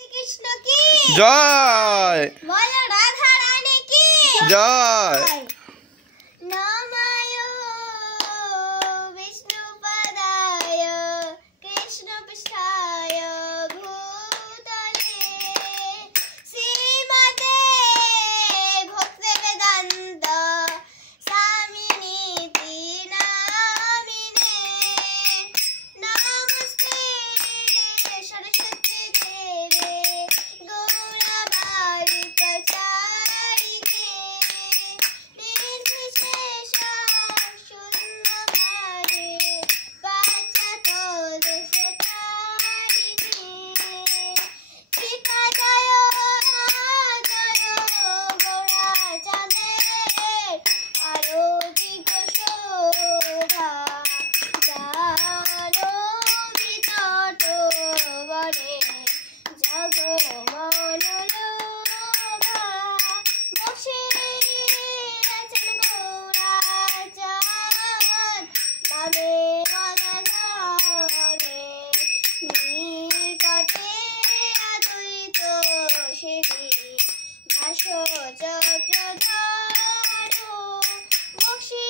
কৃষ্ণ কি জয়, বলো রাধা রানী কি জয়। নমায় বিষ্ণুপদায় কৃষ্ণ পৃষ্ঠায় ভূতলে শ্রীমতে ভক্তি বেদান্ত স্বামিনীতি নামিনে নমস্তে সরস্বতী দেবে গৌরবায়ু প্রচারিণে নির্বিশেষ শূন্যবাদে পাশ্চাত্য দেশতারিণে কৃপা জয় জয় গৌরাচাঁদের আরতি শোভা জানো বিতট বনে জগমনোলোভা বসে আছেন গৌরাচাঁদ বামে গদাধরে নিকটে অদ্বৈত শ্রী দাস চক্রধর বসে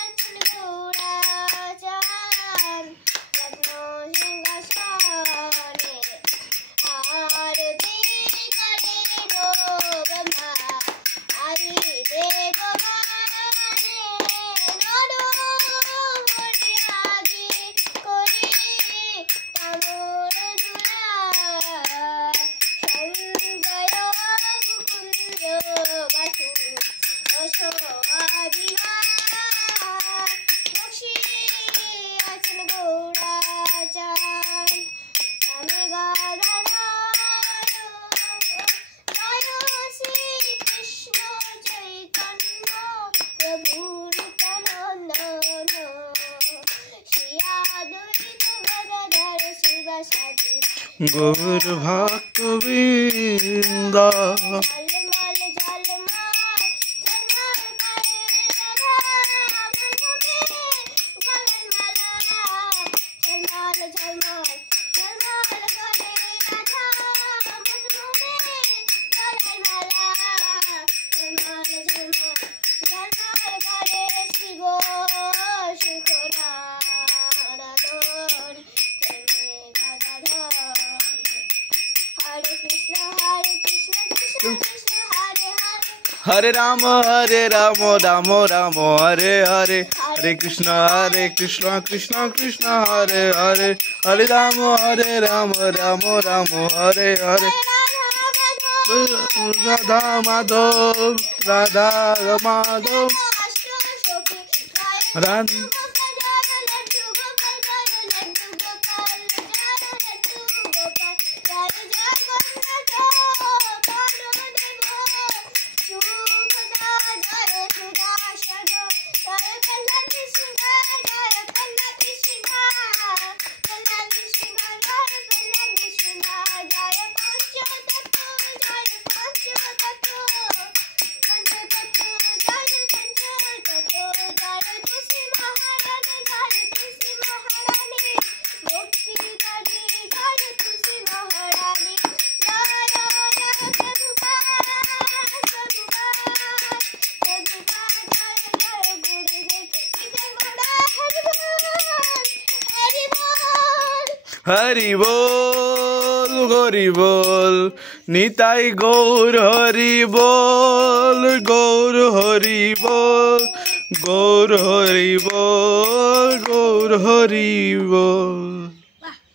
আছেন গৌরাচাঁদ রত্ন সিংহাসনে আরতি করে গো ব্রহ্মা আরি দেব মানে নর হরি আদি করি তামর জুড়া সঞ্জয় মুকুন্দ বাসু অসদিবা বসে আছেন গৌরাচাঁদ রামে গদাধর জয় শ্রী কৃষ্ণ চৈতন্য প্রভু নিত্যানন্দ শ্রী অদ্বৈত গদাধর শিবাসাদি গৌর ভক্তবৃন্দ ঝলমল ঝলমল ঝলমল করে রাধা বন্ধুকে ঝলমলা ঝলমল ঝলমল ঝলমল করে রাধা বন্ধুকে ঝলমলা ঝলমল ঝলমল ঝলমল করে শিব সুখনারায়ণ প্রেমে গদাধর হরে কৃষ্ণ কৃষ্ণ কৃষ্ণ হরে হরে হরে রাম রাম রাম হরে হরে, হরে কৃষ্ণ কৃষ্ণ কৃষ্ণ হরে হরে, হরে রাম রাম রাম হরে হরে। রাধা মাধব রাধা মাধব রান হরি বল হরি বল নিতাই গৌর হরি বল, গৌর হরি বল, গৌর হরি বল, গৌর হরি বল।